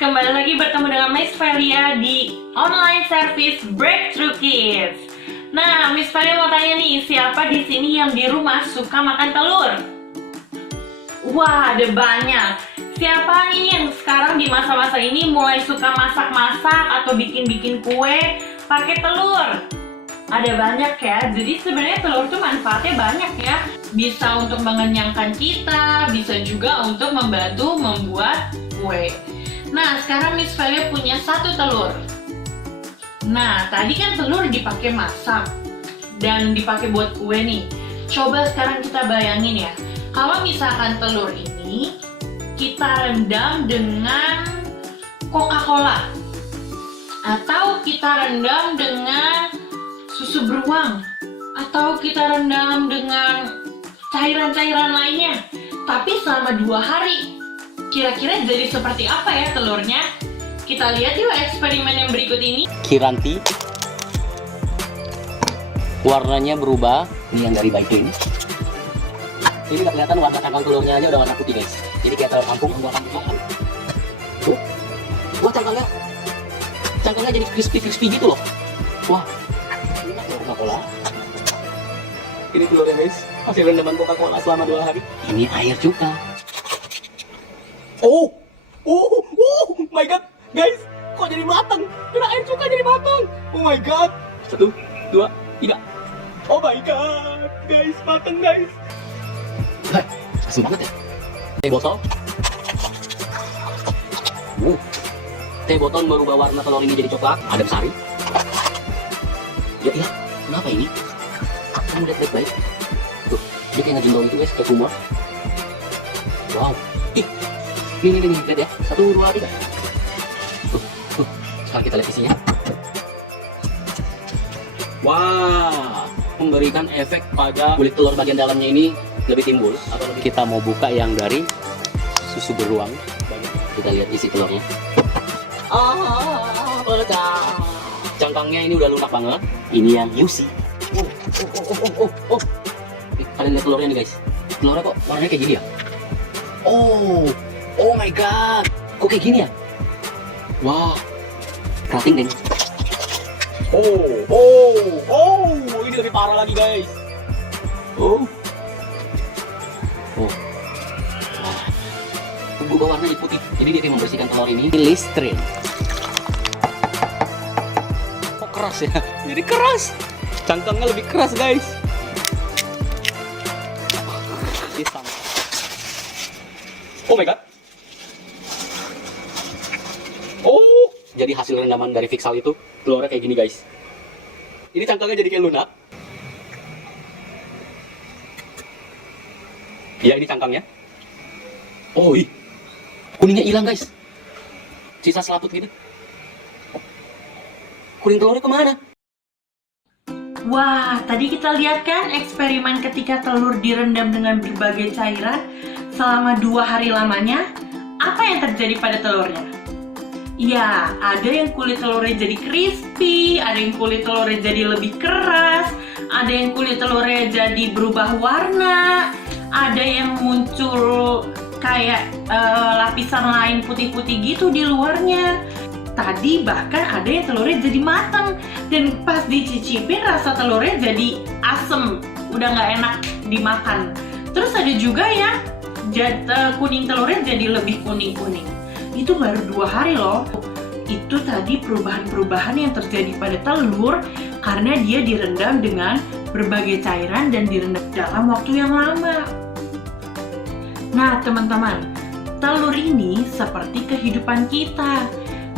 kembali lagi bertemu dengan Miss Felia di online service Breakthrough Kids. Nah, Miss Felia mau tanya nih, siapa di sini yang di rumah suka makan telur? Wah, ada banyak. Siapa nih yang sekarang di masa-masa ini mulai suka masak-masak atau bikin-bikin kue pakai telur? Ada banyak ya, jadi sebenarnya telur tuh manfaatnya banyak ya. Bisa untuk mengenyangkan kita, bisa juga untuk membantu membuat kue. Nah, sekarang Miss Felia punya satu telur. Nah, tadi kan telur dipakai masak dan dipakai buat kue nih. Coba sekarang kita bayangin ya, kalau misalkan telur ini kita rendam dengan Coca-Cola atau kita rendam dengan susu beruang atau kita rendam dengan cairan-cairan lainnya, tapi selama 2 hari, kira-kira jadi seperti apa ya telurnya? Kita lihat yuk eksperimen yang berikut ini. Kiranti, warnanya berubah. Ini yang dari Baitu ini. Ini nggak kelihatan warna cangkang telurnya aja udah warna putih guys. Jadi kayak telur kampung, buah kampung. Tuh, wah cangkangnya jadi crispy gitu loh. Wah, ini telur Coca-Cola. Ini telurnya guys, hasil rendaman Coca-Cola selama 2 hari. Ini air juga. Oh my god, guys, kok jadi matang? Kena air juga jadi matang. Oh my god. 1, 2, 3. Oh my god, guys, matang guys. Hai, asem banget ya. Teh botol. Teh botol merubah warna telur ini jadi coklat. Ada sari. Ya, kenapa ini? Kamu lihat baik-baik. Tuh, dia kayak ngejendol itu guys, kayak kumur. Wow. Nih, lihat ya. 1, 2, 3. Tuh. Sekarang kita lihat isinya. Wah, memberikan efek pada kulit telur bagian dalamnya ini lebih timbul. Atau lebih kita mau buka yang dari susu beruang. Kita lihat isi telurnya. Pecah. Cangkangnya ini udah lunak banget. Ini yang juicy. Kalian lihat telurnya nih guys. Telurnya kok warnanya kayak gini ya? Oh my god, kok kayak gini ya? Wah, kerating deh. Ini lebih parah lagi guys. Berubah warna jadi putih. Jadi dia kayak membersihkan telur ini. Listerine. Kok keras ya? Jadi keras. Cangkangnya lebih keras guys. Oh my god. Jadi hasil rendaman dari Fixal itu telurnya kayak gini guys. Ini cangkangnya jadi kayak lunak. Ya, ini cangkangnya. Kuningnya hilang guys. Sisa selaput gitu. Kuning telurnya kemana? Wah, tadi kita lihat kan eksperimen ketika telur direndam dengan berbagai cairan selama 2 hari lamanya. Apa yang terjadi pada telurnya? Ya, ada yang kulit telurnya jadi crispy, ada yang kulit telurnya jadi lebih keras, ada yang kulit telurnya jadi berubah warna, ada yang muncul kayak lapisan lain putih-putih gitu di luarnya. Tadi bahkan ada yang telurnya jadi matang dan pas dicicipin rasa telurnya jadi asem, udah nggak enak dimakan. Terus ada juga yang kuning telurnya jadi lebih kuning-kuning. Itu baru 2 hari loh. Itu tadi perubahan-perubahan yang terjadi pada telur karena dia direndam dengan berbagai cairan dan direndam dalam waktu yang lama. Nah teman-teman, telur ini seperti kehidupan kita.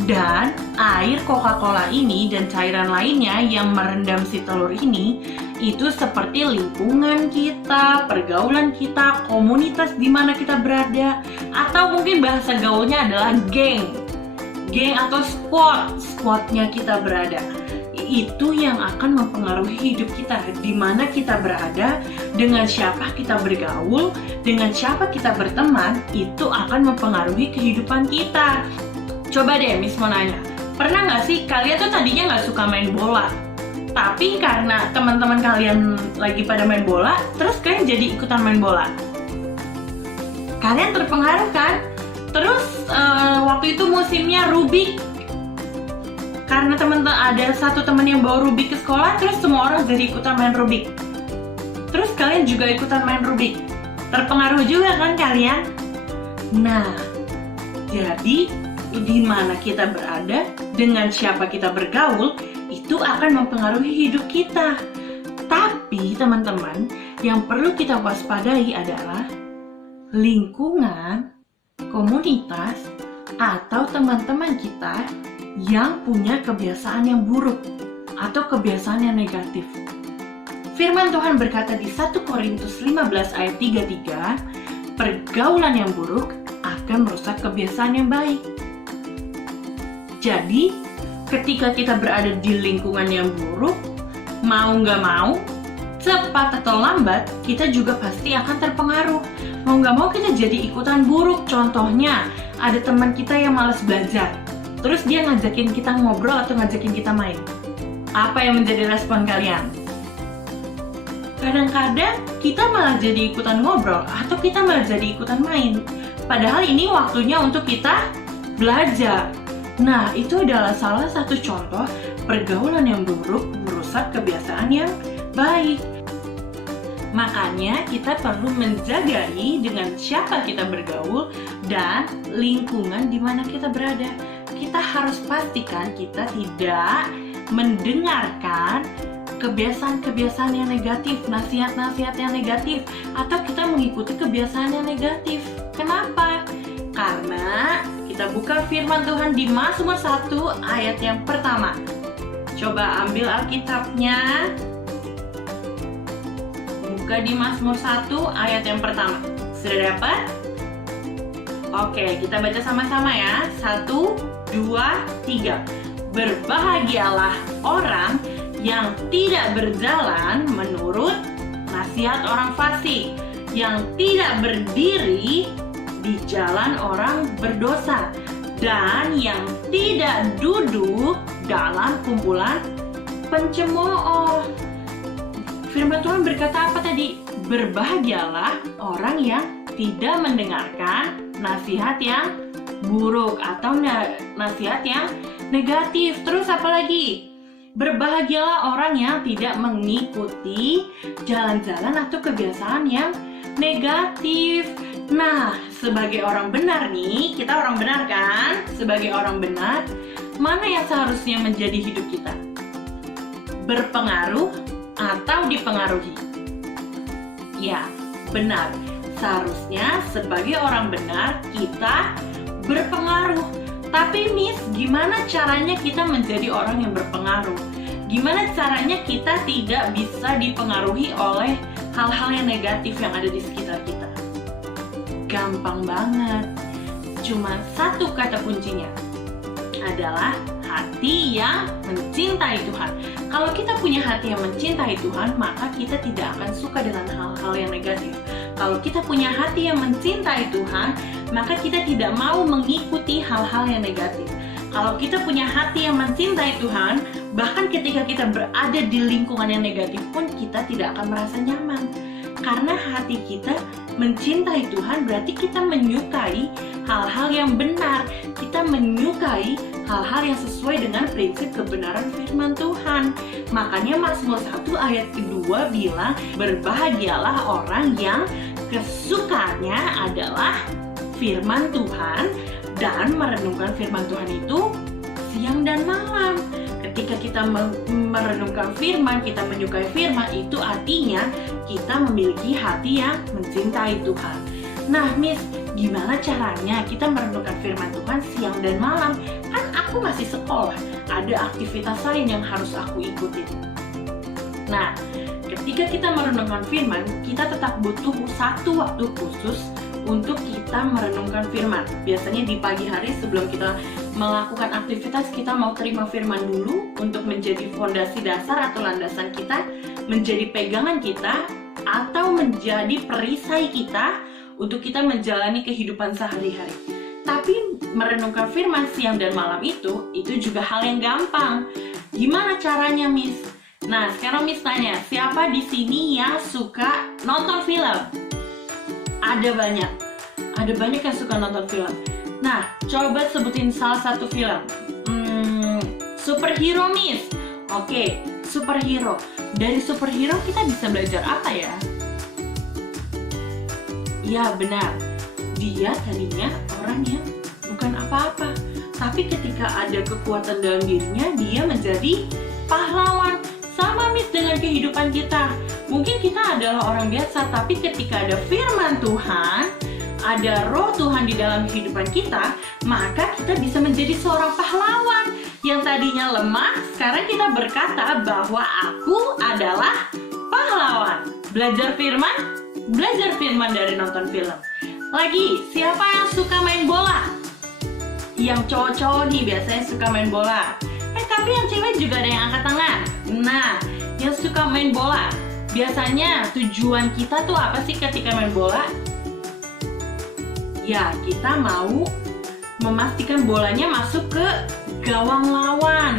Dan air Coca-Cola ini dan cairan lainnya yang merendam si telur ini itu seperti lingkungan kita, pergaulan kita, komunitas di mana kita berada, atau mungkin bahasa gaulnya adalah geng atau squadnya kita berada. Itu yang akan mempengaruhi hidup kita, di mana kita berada, dengan siapa kita bergaul, dengan siapa kita berteman, itu akan mempengaruhi kehidupan kita. Coba deh Miss mau nanya, pernah nggak sih kalian tuh tadinya nggak suka main bola, tapi karena teman-teman kalian lagi pada main bola, terus kalian jadi ikutan main bola? Kalian terpengaruh kan? Terus waktu itu musimnya Rubik. Karena teman-teman ada satu teman yang bawa Rubik ke sekolah, terus semua orang jadi ikutan main Rubik. Terus kalian juga ikutan main Rubik. Terpengaruh juga kan kalian? Nah, jadi di mana kita berada, dengan siapa kita bergaul, itu akan mempengaruhi hidup kita. Tapi teman-teman, yang perlu kita waspadai adalah lingkungan, komunitas, atau teman-teman kita yang punya kebiasaan yang buruk atau kebiasaan yang negatif. Firman Tuhan berkata di 1 Korintus 15 ayat 33, pergaulan yang buruk akan merusak kebiasaan yang baik. Jadi, ketika kita berada di lingkungan yang buruk, mau nggak mau, cepat atau lambat, kita juga pasti akan terpengaruh. Mau nggak mau kita jadi ikutan buruk. Contohnya, ada teman kita yang malas belajar. Terus dia ngajakin kita ngobrol atau ngajakin kita main. Apa yang menjadi respon kalian? Kadang-kadang kita malah jadi ikutan ngobrol atau kita malah jadi ikutan main. Padahal ini waktunya untuk kita belajar. Nah, itu adalah salah satu contoh pergaulan yang buruk merusak kebiasaan yang baik. Makanya kita perlu menjagai dengan siapa kita bergaul dan lingkungan di mana kita berada. Kita harus pastikan kita tidak mendengarkan kebiasaan-kebiasaan yang negatif, nasihat-nasihat yang negatif, atau kita mengikuti kebiasaan yang negatif. Kenapa? Karena kita buka firman Tuhan di Mazmur 1 ayat yang pertama. Coba ambil Alkitabnya. Buka di Mazmur 1 ayat yang pertama. Sudah dapat? Oke, kita baca sama-sama ya. 1, 2, 3. Berbahagialah orang yang tidak berjalan menurut nasihat orang fasik, yang tidak berdiri di jalan orang berdosa, dan yang tidak duduk dalam kumpulan pencemooh. Firman Tuhan berkata apa tadi? Berbahagialah orang yang tidak mendengarkan nasihat yang buruk atau nasihat yang negatif. Terus apa lagi? Berbahagialah orang yang tidak mengikuti jalan-jalan atau kebiasaan yang negatif. Nah, sebagai orang benar nih, kita orang benar kan? Sebagai orang benar, mana yang seharusnya menjadi hidup kita? Berpengaruh atau dipengaruhi? Ya, benar. Seharusnya sebagai orang benar kita berpengaruh. Tapi Miss, gimana caranya kita menjadi orang yang berpengaruh? Gimana caranya kita tidak bisa dipengaruhi oleh hal-hal yang negatif yang ada di sekitar kita? Gampang banget. Cuma satu kata kuncinya adalah hati yang mencintai Tuhan. Kalau kita punya hati yang mencintai Tuhan, maka kita tidak akan suka dengan hal-hal yang negatif. Kalau kita punya hati yang mencintai Tuhan, maka kita tidak mau mengikuti hal-hal yang negatif. Kalau kita punya hati yang mencintai Tuhan, bahkan ketika kita berada di lingkungan yang negatif pun kita tidak akan merasa nyaman. Karena hati kita mencintai Tuhan berarti kita menyukai hal-hal yang benar. Kita menyukai hal-hal yang sesuai dengan prinsip kebenaran firman Tuhan. Makanya Mazmur 1 ayat kedua bilang, berbahagialah orang yang kesukaannya adalah firman Tuhan dan merenungkan firman Tuhan itu siang dan malam. Ketika kita merenungkan firman, kita menyukai firman, itu artinya kita memiliki hati yang mencintai Tuhan. Nah, Miss, gimana caranya kita merenungkan firman Tuhan siang dan malam? Kan aku masih sekolah, ada aktivitas lain yang harus aku ikutin. Nah, ketika kita merenungkan firman, kita tetap butuh satu waktu khusus untuk kita merenungkan firman. Biasanya di pagi hari sebelum kita melakukan aktivitas, kita mau terima firman dulu untuk menjadi fondasi dasar atau landasan kita, menjadi pegangan kita, atau menjadi perisai kita untuk kita menjalani kehidupan sehari-hari. Tapi merenungkan firman siang dan malam itu juga hal yang gampang. Gimana caranya, Miss? Nah, sekarang Miss tanya, siapa di sini yang suka nonton film? Ada banyak yang suka nonton film. Nah, coba sebutin salah satu film. Superhero, Miss. Oke, superhero. Dari superhero kita bisa belajar apa ya? Ya, benar. Dia tadinya orang yang bukan apa-apa. Tapi ketika ada kekuatan dalam dirinya, dia menjadi pahlawan. Sama Miss dengan kehidupan kita. Mungkin kita adalah orang biasa, tapi ketika ada firman Tuhan, ada roh Tuhan di dalam kehidupan kita, maka kita bisa menjadi seorang pahlawan. Yang tadinya lemah, sekarang kita berkata bahwa aku adalah pahlawan. Belajar firman dari nonton film. Lagi, siapa yang suka main bola? Yang cowok-cowok nih biasanya suka main bola. Tapi yang cewek juga ada yang angkat tangan. Nah, yang suka main bola, biasanya tujuan kita tuh apa sih ketika main bola? Ya, kita mau memastikan bolanya masuk ke gawang lawan.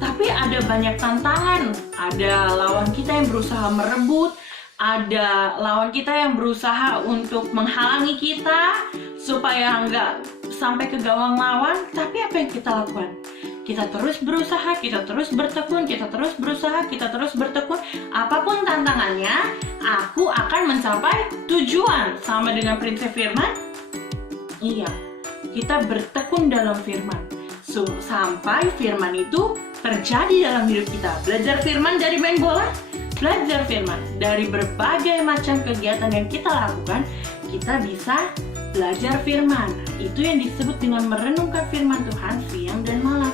Tapi ada banyak tantangan. Ada lawan kita yang berusaha merebut, ada lawan kita yang berusaha untuk menghalangi kita supaya nggak sampai ke gawang lawan. Tapi apa yang kita lakukan? Kita terus berusaha, kita terus bertekun, kita terus berusaha, kita terus bertekun. Apapun tantangannya, aku akan mencapai tujuan. Sama dengan prinsip firman. Iya, kita bertekun dalam firman. Sampai firman itu terjadi dalam hidup kita. Belajar firman dari main bola, belajar firman dari berbagai macam kegiatan yang kita lakukan, kita bisa belajar firman. Itu yang disebut dengan merenungkan firman Tuhan siang dan malam.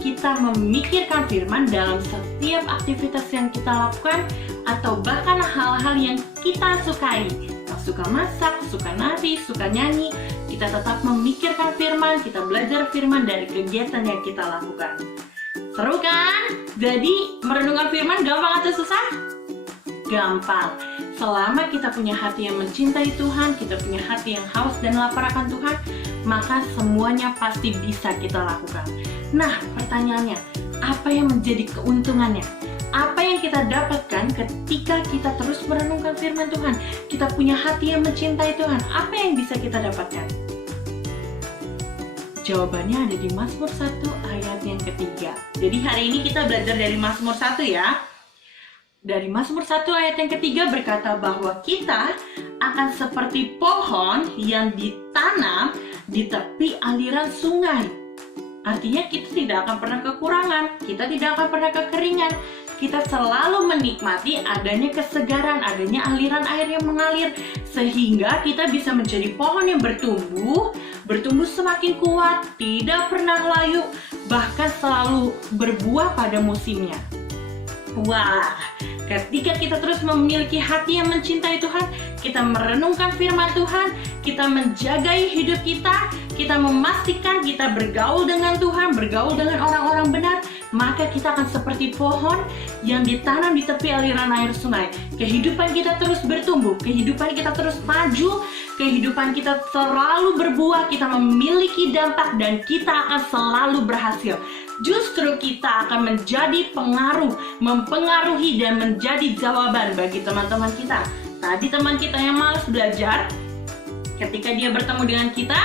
Kita memikirkan firman dalam setiap aktivitas yang kita lakukan, atau bahkan hal-hal yang kita sukai. Suka masak, suka nari, suka nyanyi, kita tetap memikirkan firman, kita belajar firman dari kegiatan yang kita lakukan. Seru kan? Jadi merenungkan firman gampang atau susah? Gampang. Selama kita punya hati yang mencintai Tuhan, kita punya hati yang haus dan lapar akan Tuhan, maka semuanya pasti bisa kita lakukan. Nah, pertanyaannya, apa yang menjadi keuntungannya? Apa yang kita dapatkan ketika kita terus merenungkan firman Tuhan? Kita punya hati yang mencintai Tuhan. Apa yang bisa kita dapatkan? Jawabannya ada di Mazmur 1 ayat yang ketiga. Jadi hari ini kita belajar dari Mazmur 1 ya. Dari Mazmur 1 ayat yang ketiga berkata bahwa kita akan seperti pohon yang ditanam di tepi aliran sungai. Artinya kita tidak akan pernah kekurangan, kita tidak akan pernah kekeringan. Kita selalu menikmati adanya kesegaran, adanya aliran air yang mengalir, sehingga kita bisa menjadi pohon yang bertumbuh semakin kuat, tidak pernah layu, bahkan selalu berbuah pada musimnya. Wah, ketika kita terus memiliki hati yang mencintai Tuhan, kita merenungkan firman Tuhan, kita menjagai hidup kita memastikan kita bergaul dengan Tuhan, bergaul dengan orang-orang benar, maka kita akan seperti pohon yang ditanam di tepi aliran air sungai. Kehidupan kita terus bertumbuh, kehidupan kita terus maju, kehidupan kita selalu berbuah, kita memiliki dampak dan kita akan selalu berhasil. Justru kita akan menjadi pengaruh, mempengaruhi dan menjadi jawaban bagi teman-teman kita. Tadi teman kita yang malas belajar, ketika dia bertemu dengan kita,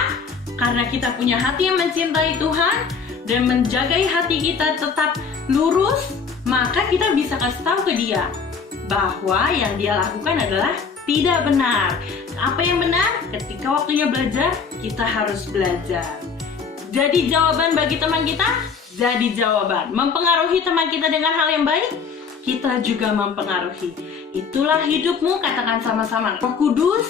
karena kita punya hati yang mencintai Tuhan dan menjagai hati kita tetap lurus, maka kita bisa kasih tahu ke dia bahwa yang dia lakukan adalah tidak benar. Apa yang benar? Ketika waktunya belajar, kita harus belajar. Jadi jawaban bagi teman kita, jadi jawaban. Mempengaruhi teman kita dengan hal yang baik, kita juga mempengaruhi. Itulah hidupmu, katakan sama-sama. Roh Kudus,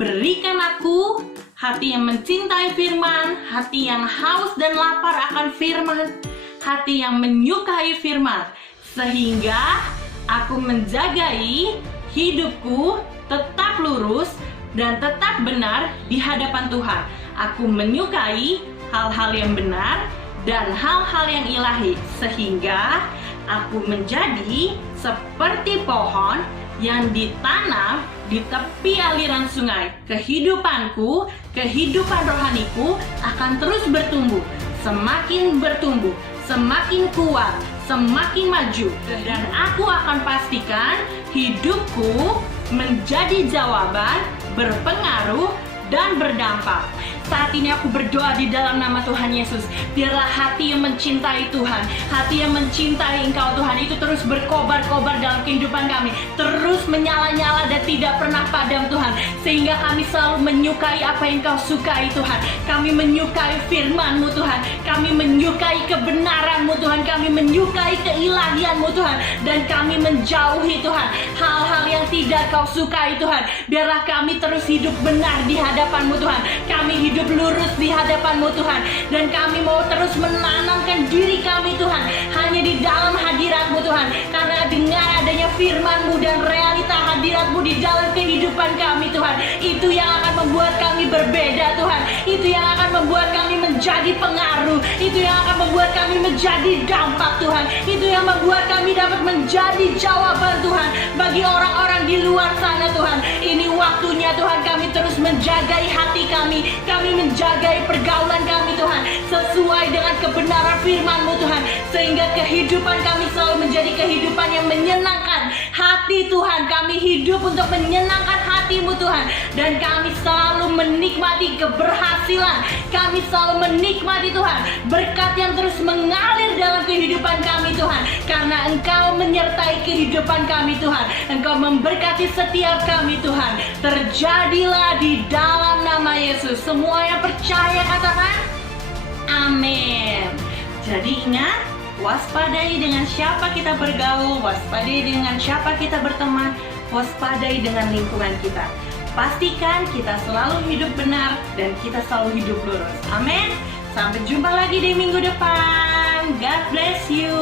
berikan aku hati yang mencintai firman, hati yang haus dan lapar akan firman, hati yang menyukai firman, sehingga aku menjagai hidupku tetap lurus dan tetap benar di hadapan Tuhan. Aku menyukai hal-hal yang benar dan hal-hal yang ilahi, sehingga aku menjadi seperti pohon yang ditanam di tepi aliran sungai. Kehidupanku, kehidupan rohaniku akan terus bertumbuh, semakin kuat, semakin maju. Dan aku akan pastikan hidupku menjadi jawaban, berpengaruh, dan berdampak. Saat ini aku berdoa di dalam nama Tuhan Yesus. Biarlah hati yang mencintai Tuhan, hati yang mencintai Engkau Tuhan, itu terus berkobar-kobar dalam kehidupan kami, terus menyala-nyala dan tidak pernah padam Tuhan. Sehingga kami selalu menyukai apa yang Kau sukai Tuhan. Kami menyukai firman-Mu Tuhan, kami menyukai kebenaran-Mu Tuhan, kami menyukai keilahian-Mu Tuhan, dan kami menjauhi Tuhan hal-hal yang tidak Kau sukai Tuhan. Biarlah kami terus hidup benar di hadapan-Mu Tuhan, kami hidup lurus di hadapan-Mu Tuhan, dan kami mau terus menanamkan diri kami Tuhan hanya di dalam hadirat-Mu Tuhan. Karena dengan adanya firman-Mu dan realita hadirat-Mu di dalam kehidupan kami Tuhan, itu yang akan membuat kami berbeda Tuhan, itu yang akan membuat kami menjadi pengaruh, itu yang akan membuat kami menjadi dampak Tuhan, itu yang membuat kami dapat menjadi jawaban Tuhan bagi orang-orang di luar sana Tuhan. Ini waktunya Tuhan kami terus menjagai hati kami, kami menjagai pergaulan kami Tuhan sesuai dengan kebenaran firman-Mu Tuhan, sehingga kehidupan kami selalu menjadi kehidupan yang menyenangkan hati Tuhan. Kami hidup untuk menyenangkan hati-Mu Tuhan, dan kami selalu menikmati keberhasilan, kami selalu menikmati Tuhan berkat yang terus mengalir dalam kehidupan kami Tuhan, karena Engkau menyertai kehidupan kami Tuhan, Engkau memberkati setiap kami Tuhan. Terjadilah di dalam nama Yesus. Semua yang percaya katakan amin. Jadi ingat, waspadai dengan siapa kita bergaul, waspadai dengan siapa kita berteman, waspadai dengan lingkungan kita. Pastikan kita selalu hidup benar dan kita selalu hidup lurus. Amin. Sampai jumpa lagi di minggu depan. God bless you.